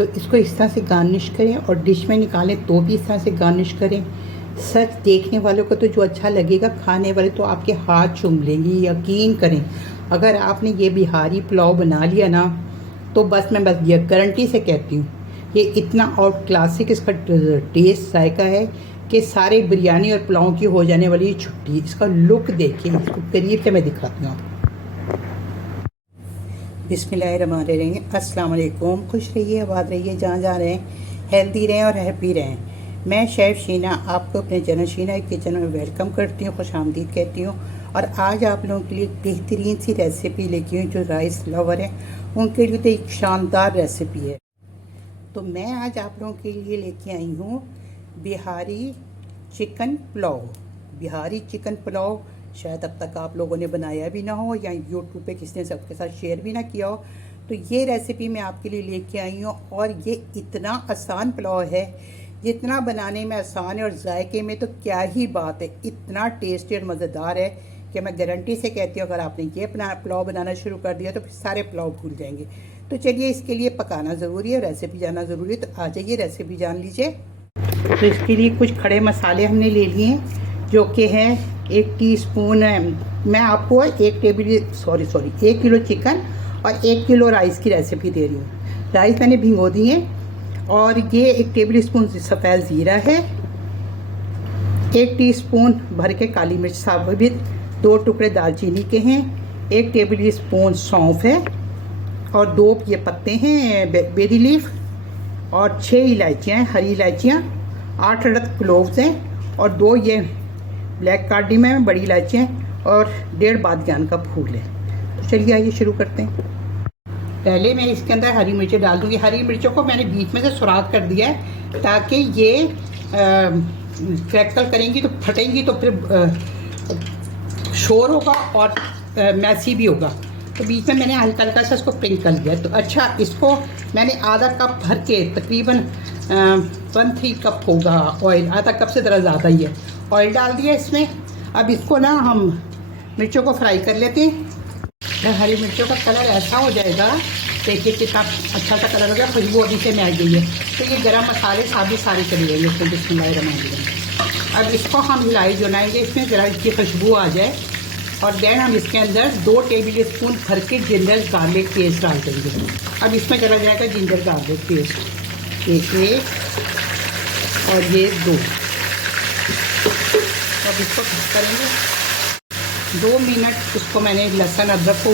तो इसको इस तरह से गार्निश करें और डिश में निकालें तो भी इस तरह से गार्निश करें। सच देखने वालों को तो जो अच्छा लगेगा, खाने वाले तो आपके हाथ चूम लेंगे, यकीन करें। अगर आपने ये बिहारी पुलाव बना लिया ना, तो बस मैं ये गारंटी से कहती हूँ, ये इतना और क्लासिक इसका टेस्ट जायका है कि सारे बिरयानी और पुलाव की हो जाने वाली छुट्टी। इसका लुक देखिए, इसको करीब से मैं दिखाती हूँ आपको। बिस्मिल्लाहिर्रहमानिर्रहीम, अस्सलाम वालेकुम। खुश रहिए, आबाद रहिए, जहाँ जा रहे हैं हेल्दी रहें और हैप्पी रहें। मैं शेफ़ शीना आपको अपने चैनल शीना किचन में वेलकम करती हूँ, खुश आमदीद कहती हूँ। और आज आप लोगों के लिए एक बेहतरीन सी रेसिपी लेके आई हूँ। जो राइस लवर है उनके लिए तो एक शानदार रेसिपी है। तो मैं आज आप लोगों के लिए लेके आई हूँ बिहारी चिकन पुलाव। बिहारी चिकन पुलाव शायद अब तक आप लोगों ने बनाया भी ना हो या यूट्यूब पे किसी ने सबके साथ शेयर भी ना किया हो। तो ये रेसिपी मैं आपके लिए लेके आई हूँ और ये इतना आसान पुलाव है, जितना बनाने में आसान है और जायके में तो क्या ही बात है। इतना टेस्टी और मज़ेदार है कि मैं गारंटी से कहती हूँ अगर आपने ये पुलाव बनाना शुरू कर दिया तो फिर सारे पुलाव भूल जाएंगे। तो चलिए, इसके लिए पकाना ज़रूरी है, रेसिपी जानना ज़रूरी है। तो आ जाइए, रेसिपी जान लीजिए। तो इसके लिए कुछ खड़े मसाले हमने ले लिए हैं, जो कि हैं 1 टीस्पून। मैं आपको 1 किलो चिकन और 1 किलो राइस की रेसिपी दे रही हूँ। राइस मैंने भिगो दिए। और ये 1 टेबल स्पून सफ़ेद ज़ीरा है, 1 टीस्पून भर के काली मिर्च साबुत, 2 टुकड़े दालचीनी के हैं, 1 टेबल स्पून सौंफ है और 2 ये पत्ते हैं बेरी लीफ, और 6 इलायचियाँ हैं, हरी इलायचियाँ, 8 अदद क्लोव्स हैं और 2 ये ब्लैक कार्डियम में बड़ी इलायचियाँ और 1.5 बादीन का फूल है। तो चलिए आइए शुरू करते हैं। पहले मैं इसके अंदर हरी मिर्चें डाल दूँगी। हरी मिर्चों को मैंने बीच में से सुराख कर दिया है ताकि ये क्रैकल करेंगी तो फटेंगी तो फिर शोर होगा और मैसी भी होगा। तो बीच में मैंने हल्का हल्का सा इसको प्रिंक कर दिया। तो अच्छा, इसको मैंने आधा कप भर के तकरीबन 1/3 कप होगा ऑयल, आधा कप से ज़रा ज़्यादा ही है, ऑयल डाल दिया इसमें। अब इसको ना हम मिर्चों को फ्राई कर लेते हैं। हरी मिर्चों का कलर ऐसा हो जाएगा, देखिए कितना अच्छा सा कलर हो गया, खुशबू अभी से मिल गई है। तो ये गरम मसाले सारे चले जाएंगे इसमें, बिस्मिल्लाहिर्रहमानिर्रहीम। अब इसको हम हिलाई जुलाएंगे, इसमें ज़रा इसकी खुशबू आ जाए। और देन हम इसके अंदर 2 टेबल स्पून भर के जिंजर गार्लिक पेस्ट डाल देंगे। अब इसमें चला जाएगा जिंजर गार्लिक पेस्ट, एक और ये 2। अब इसको करेंगे 2 मिनट। इसको मैंने लहसुन अदरक को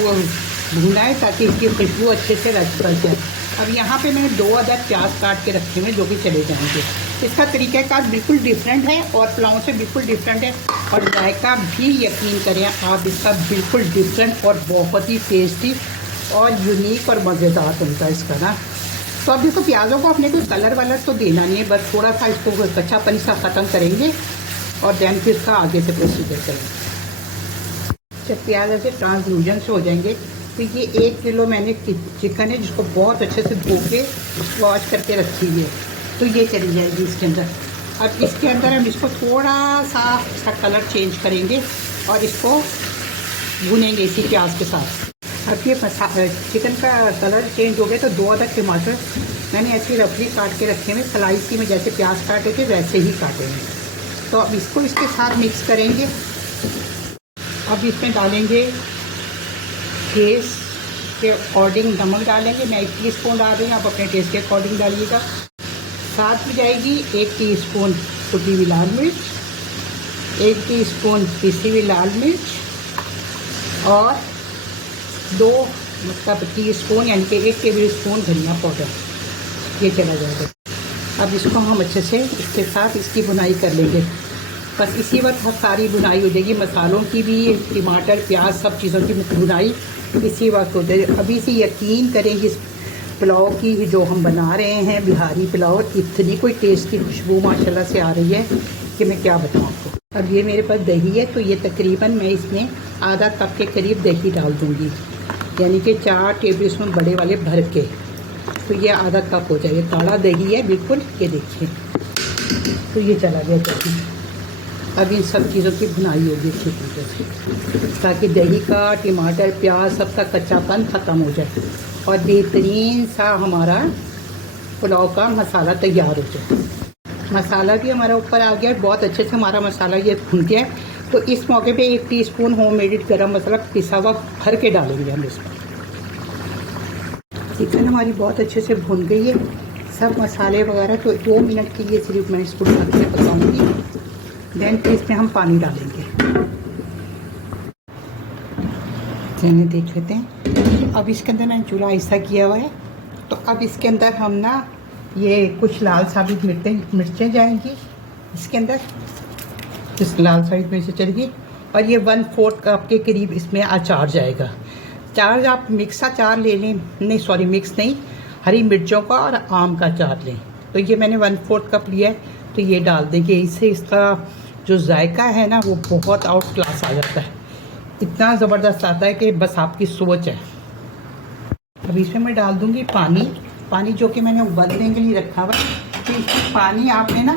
भूना है ताकि इसकी खुशबू अच्छे से रच कर जाए। अब यहाँ पे मैंने 2 अदद प्याज काट के रखे हुए जो कि चले जाएंगे। इसका तरीक़ाकार बिल्कुल डिफरेंट है और पुलाव से बिल्कुल डिफरेंट है, और जायका भी यकीन करें आप, इसका बिल्कुल डिफरेंट और बहुत ही टेस्टी और यूनिक और मज़ेदार बनता है इसका ना। तो अब इसको प्याज़ों को अपने कोई कलर वलर तो देना नहीं है, बस थोड़ा सा इसको कच्चापन सा ख़त्म करेंगे और दैन फिर इसका आगे से प्रोसीजर करेंगे। जब प्याज ऐसे ट्रांसलूजन से हो जाएंगे तो ये 1 किलो मैंने चिकन है जिसको बहुत अच्छे से धो के वॉश करके रखी हुई है, तो ये चली जाएगी इसके अंदर। अब इसके अंदर हम इसको थोड़ा सा इसका कलर चेंज करेंगे और इसको भुनेंगे इसी प्याज के साथ। अब ये चिकन का कलर चेंज हो गया तो 2 अदद टमाटर मैंने ऐसे रफली काट के रखे हुए, स्लाइसी में जैसे प्याज काटे थे वैसे ही काटे हैं। तो अब इसको इसके साथ मिक्स करेंगे। अब इसमें डालेंगे टेस्ट के अकॉर्डिंग नमक डालेंगे। मैं 1 टीस्पून डाल रही हूँ, आप अपने टेस्ट के अकॉर्डिंग डालिएगा। साथ में जाएगी 1 टीस्पून कुटी हुई लाल मिर्च, 1 टीस्पून पिसी हुई लाल मिर्च और 2 टीस्पून यानी कि 1 टेबल स्पून धनिया पाउडर, ये चला जाएगा। अब इसको हम अच्छे से इसके साथ इसकी बुनाई कर लेंगे। बस इसी वक्त सारी बुनाई हो जाएगी, मसालों की भी, टमाटर प्याज सब चीज़ों की बुनाई इसी वक्त हो जाएगी। अभी से यकीन करेंगे इस पुलाव की जो हम बना रहे हैं बिहारी पुलाव, इतनी कोई टेस्ट की खुशबू माशाल्लाह से आ रही है कि मैं क्या बताऊँ आपको। अब ये मेरे पास दही है, तो ये तकरीबन मैं इसमें आधा कप के करीब दही डाल दूँगी, यानी कि 4 टेबल स्पून बड़े वाले भर के। तो ये आधा कप हो जाएगा, गाढ़ा दही है बिल्कुल, ये देखिए। तो ये चला गया दही। अब इन सब चीज़ों की भुनाई होगी अच्छी तरीके से ताकि दही का, टमाटर प्याज सबका कच्चापन ख़त्म हो जाए और बेहतरीन सा हमारा पुलाव का मसाला तैयार हो जाए। मसाला भी हमारा ऊपर आ गया, बहुत अच्छे से हमारा मसाला ये भुन गया है। तो इस मौके पे 1 टीस्पून होममेड गरम मसाला पिसा हुआ भर के डालेंगे हम इसमें। चिकन हमारी बहुत अच्छे से भुन गई है, सब मसाले वगैरह। तो 2 मिनट के लिए सिर्फ मैं इसको ढक के पकाऊंगी, देन फिर इसमें हम पानी डालेंगे। चलिए देख लेते हैं। अब इसके अंदर मैंने चूल्हा ऐसा किया हुआ है, तो अब इसके अंदर हम ना ये कुछ लाल साबित मिर्चें जाएंगी इसके अंदर, इस लाल साबित मिर्चें चलेगी। और ये 1/4 कप के करीब इसमें अचार जाएगा। अचार आप मिक्स अचार ले लें, नहीं सॉरी मिक्स नहीं, हरी मिर्चों का और आम का अचार लें। तो ये मैंने 1/4 कप लिया है, तो ये डाल देंगे। इससे इसका जो जायका है ना वो बहुत आउट क्लास आ जाता है, इतना ज़बरदस्त आता है कि बस आपकी सोच है। अब इसमें मैं डाल दूँगी पानी जो कि मैंने उबलने के लिए रखा हुआ है। तो इसमें पानी आपने ना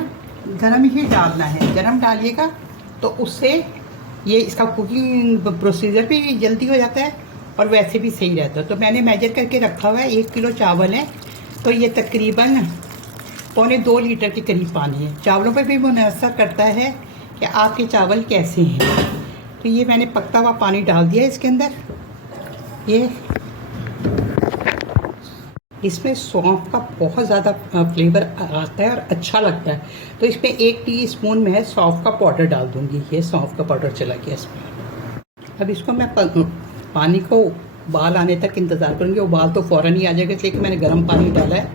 गर्म ही डालना है, गर्म डालिएगा तो उससे ये इसका कुकिंग प्रोसीजर भी जल्दी हो जाता है और वैसे भी सही रहता है। तो मैंने मेजर करके रखा हुआ है, 1 किलो चावल है, तो ये तकरीबन 1.25 लीटर के करीब पानी है। चावलों पर भी मुनहसर करता है कि आपके चावल कैसे हैं। तो ये मैंने पकता हुआ पानी डाल दिया इसके अंदर। ये इसमें सौंफ का बहुत ज़्यादा फ्लेवर आता है और अच्छा लगता है। तो इसमें 1 टीस्पून मैं सौंफ का पाउडर डाल दूँगी। ये सौंफ का पाउडर चला गया इसमें। अब इसको मैं पानी को उबाल आने तक इंतज़ार करूँगी। उबाल तो फ़ौरन ही आ जाएगा, इसलिए कि मैंने गर्म पानी डाला है,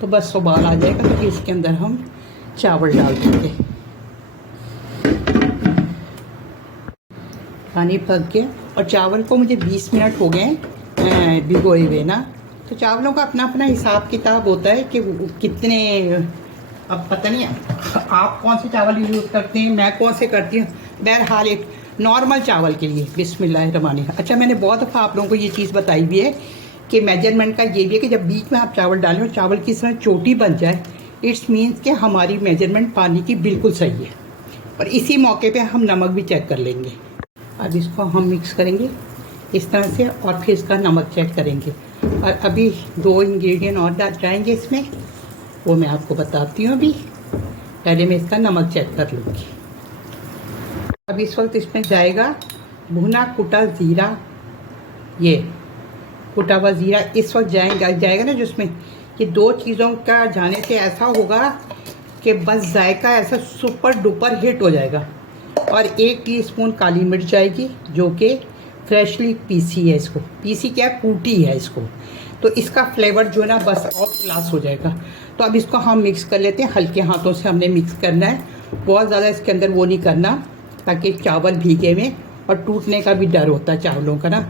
तो बस उबाल आ जाएगा तो फिर इसके अंदर हम चावल डाल देंगे। पानी पक गया और चावल को मुझे 20 मिनट हो गए भिगोए हुए ना। तो चावलों का अपना अपना हिसाब किताब होता है कि कितने, अब पता नहीं आप कौन से चावल यूज़ करते हैं, मैं कौन से करती हूँ। बहरहाल एक नॉर्मल चावल के लिए बिस्मिल्लाहिर्रहमानिर्रहीम। अच्छा, मैंने बहुत दफ़ा आप लोगों को ये चीज़ बताई भी है कि मेजरमेंट का ये भी है कि जब बीच में आप चावल डालें और चावल की तरह चोटी बन जाए, इट्स मीन्स कि हमारी मेजरमेंट पानी की बिल्कुल सही है। और इसी मौके पे हम नमक भी चेक कर लेंगे। अब इसको हम मिक्स करेंगे इस तरह से और फिर इसका नमक चेक करेंगे। और अभी 2 इंग्रेडिएंट और जाएंगे इसमें, वो मैं आपको बताती हूँ। अभी पहले मैं इसका नमक चेक कर लूँगी। अब इस वक्त इसमें जाएगा भुना कुटा ज़ीरा। ये कुटा हुआ ज़ीरा इस वक्त जाएगा ना, जिसमें ये 2 चीज़ों का जाने से ऐसा होगा कि बस जायका ऐसा सुपर डुपर हिट हो जाएगा। और 1 टीस्पून काली मिर्च जाएगी, जो कि फ्रेशली पीसी है। इसको पीसी क्या, कूटी है इसको। तो इसका फ्लेवर जो है ना बस आउट क्लास हो जाएगा। तो अब इसको हम मिक्स कर लेते हैं। हल्के हाथों से हमने मिक्स करना है, बहुत ज़्यादा इसके अंदर वो नहीं करना, ताकि चावल भीगे में और टूटने का भी डर होता है चावलों का ना।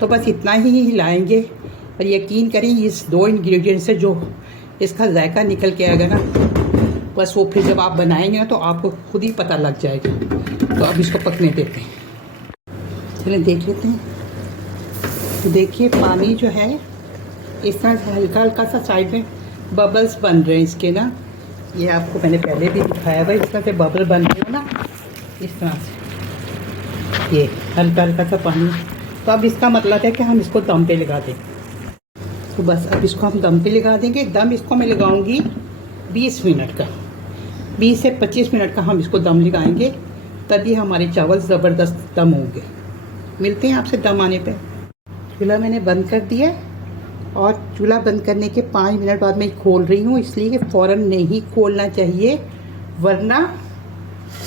तो बस इतना ही हिलाएंगे और यकीन करें इस 2 इंग्रेडिएंट से जो इसका जायका निकल के आएगा ना, बस वो फिर जब आप बनाएंगे ना तो आपको खुद ही पता लग जाएगा। तो अब इसको पकने देते हैं। चलिए देख लेते हैं। तो देखिए पानी जो है इस तरह से हल्का हल्का सा साइड में बबल्स बन रहे हैं इसके ना। ये आपको मैंने पहले भी दिखाया हुआ, इस तरह से बबल बन रहे हो ना, इस तरह से ये हल्का हल्का सा पानी। तो अब इसका मतलब है कि हम इसको दम पे लगा दें। तो बस अब इसको हम दम पे लगा देंगे। दम इसको मैं लगाऊंगी 20 मिनट का, 20 से 25 मिनट का हम इसको दम लगाएंगे, तभी हमारे चावल ज़बरदस्त दम होंगे। मिलते हैं आपसे दम आने पे। चूल्हा मैंने बंद कर दिया और चूल्हा बंद करने के 5 मिनट बाद मैं खोल रही हूँ, इसलिए कि फ़ौरन नहीं खोलना चाहिए, वरना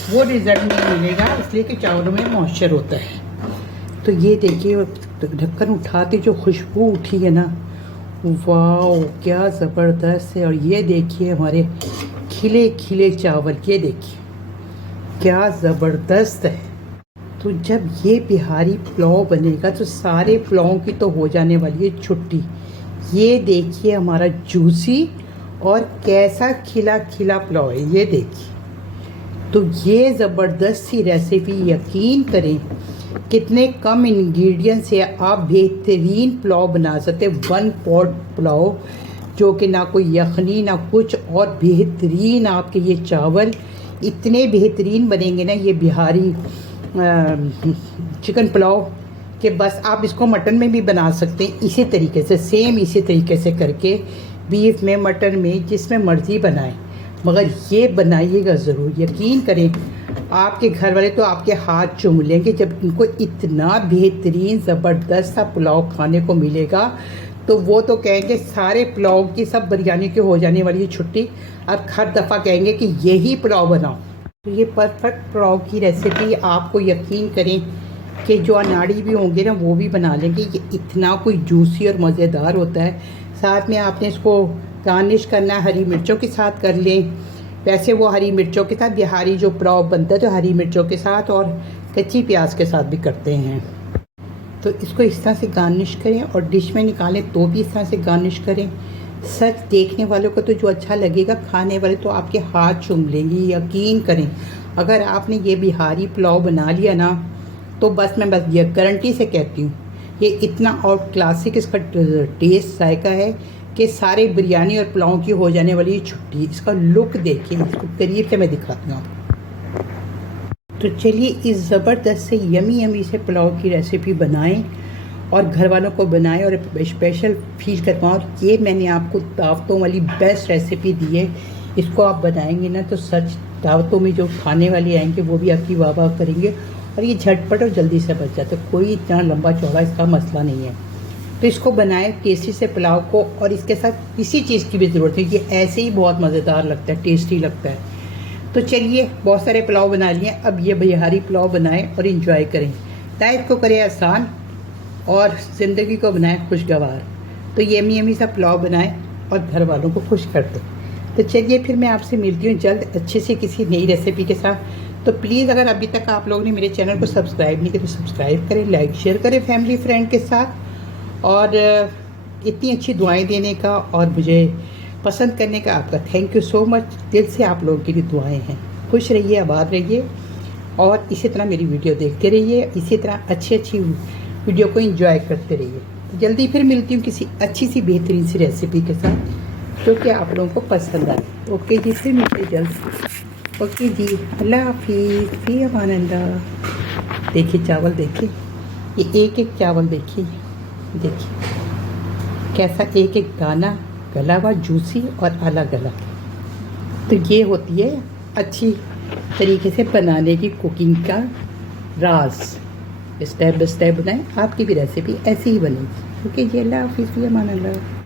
वो रिजल्ट नहीं मिलेगा, इसलिए कि चावलों में मॉइस्चर होता है। तो ये देखिए ढक्कन उठाते जो खुशबू उठी है ना, वाह क्या ज़बरदस्त है। और ये देखिए हमारे खिले खिले चावल, ये देखिए क्या ज़बरदस्त है। तो जब ये बिहारी पुलाव बनेगा तो सारे पुलाव की तो हो जाने वाली है छुट्टी। ये देखिए हमारा जूसी और कैसा खिला खिला पुलाव है, ये देखिए। तो ये ज़बरदस्त सी रेसिपी, यकीन करें कितने कम इंग्रेडिएंट से आप बेहतरीन पुलाव बना सकते हैं। 1 पॉट पुलाव जो कि ना कोई यखनी ना कुछ, और बेहतरीन आपके ये चावल इतने बेहतरीन बनेंगे ना, ये बिहारी चिकन पुलाव, कि बस आप इसको मटन में भी बना सकते हैं इसी तरीके से, सेम इसी तरीके से करके बीफ में, मटन में, जिसमें मर्ज़ी बनाएं, मगर ये बनाइएगा ज़रूर। यकीन करें आपके घर वाले तो आपके हाथ चूम लेंगे जब उनको इतना बेहतरीन ज़बरदस्त सा पुलाव खाने को मिलेगा। तो वो तो कहेंगे सारे पुलाव की, सब बिरयानी की हो जाने वाली है छुट्टी। अब हर दफ़ा कहेंगे कि यही पुलाव बनाओ। तो ये परफेक्ट पुलाव की रेसिपी आपको यकीन करें कि जो अनाड़ी भी होंगे ना वो भी बना लेंगे। ये इतना कोई जूसी और मज़ेदार होता है। साथ में आपने इसको गार्निश करना है हरी मिर्चों के साथ कर लें। वैसे वो हरी मिर्चों के साथ बिहारी जो पुलाव बनता है तो हरी मिर्चों के साथ और कच्ची प्याज के साथ भी करते हैं। तो इसको इस तरह से गार्निश करें और डिश में निकालें तो भी इस तरह से गार्निश करें। सच देखने वालों को तो जो अच्छा लगेगा, खाने वाले तो आपके हाथ चूम लेंगे। यकीन करें अगर आपने ये बिहारी पुलाव बना लिया ना तो बस मैं ये गारंटी से कहती हूँ ये इतना और क्लासिक इसका टेस्ट जायका है कि सारे बिरयानी और पुलाव की हो जाने वाली छुट्टी। इसका लुक देखिए, इसको करीब से मैं दिखाती हूँ आपको। तो चलिए इस ज़बरदस्त से यमी यमी से पुलाव की रेसिपी बनाएं और घर वालों को बनाएं और स्पेशल फील करवाएं। और ये मैंने आपको दावतों वाली बेस्ट रेसिपी दी है। इसको आप बनाएंगे ना तो सच दावतों में जो खाने वाले आएंगे वो भी आपकी वाह वाह करेंगे। और ये झटपट और जल्दी से बच जाता है, कोई इतना लंबा चौड़ा इसका मसला नहीं है। तो इसको बनाएं टेस्टी से पुलाव को, और इसके साथ किसी चीज़ की भी ज़रूरत नहीं, ये ऐसे ही बहुत मज़ेदार लगता है, टेस्टी लगता है। तो चलिए बहुत सारे पुलाव बना लिए, अब ये बिहारी पुलाव बनाएं और इन्जॉय करें। डाइट को करें आसान और ज़िंदगी को बनाएं खुशगवार। तो यमी यमी सा पुलाव बनाएं और घर वालों को खुश कर दें। तो चलिए फिर मैं आपसे मिलती हूँ जल्द अच्छे से किसी नई रेसिपी के साथ। तो प्लीज़ अगर अभी तक आप लोगों ने मेरे चैनल को सब्सक्राइब नहीं किया तो सब्सक्राइब करें, लाइक शेयर करें फैमिली फ्रेंड के साथ। और इतनी अच्छी दुआएं देने का और मुझे पसंद करने का आपका थैंक यू सो मच। दिल से आप लोगों की भी दुआएं हैं। खुश रहिए, आबाद रहिए और इसी तरह मेरी वीडियो देखते रहिए, इसी तरह अच्छी अच्छी वीडियो को एंजॉय करते रहिए। तो जल्दी फिर मिलती हूँ किसी अच्छी सी बेहतरीन सी रेसिपी के साथ जो कि आप लोगों को पसंद आए। ओके जी, फिर मिलते जल्द। ओके जी, अल्लाह हाफिज़, फी अमान अल्लाह। देखिए चावल, देखिए ये एक एक चावल देखिए कैसा एक एक दाना गला हुआ, जूसी और आला गला। तो ये होती है अच्छी तरीके से बनाने की कुकिंग का राज। स्टेप बाय स्टेप बनाएं, आपकी भी रेसिपी ऐसी ही बनेगी। ओके जी, अल्लाह हाफिज़, फी अमान अल्लाह।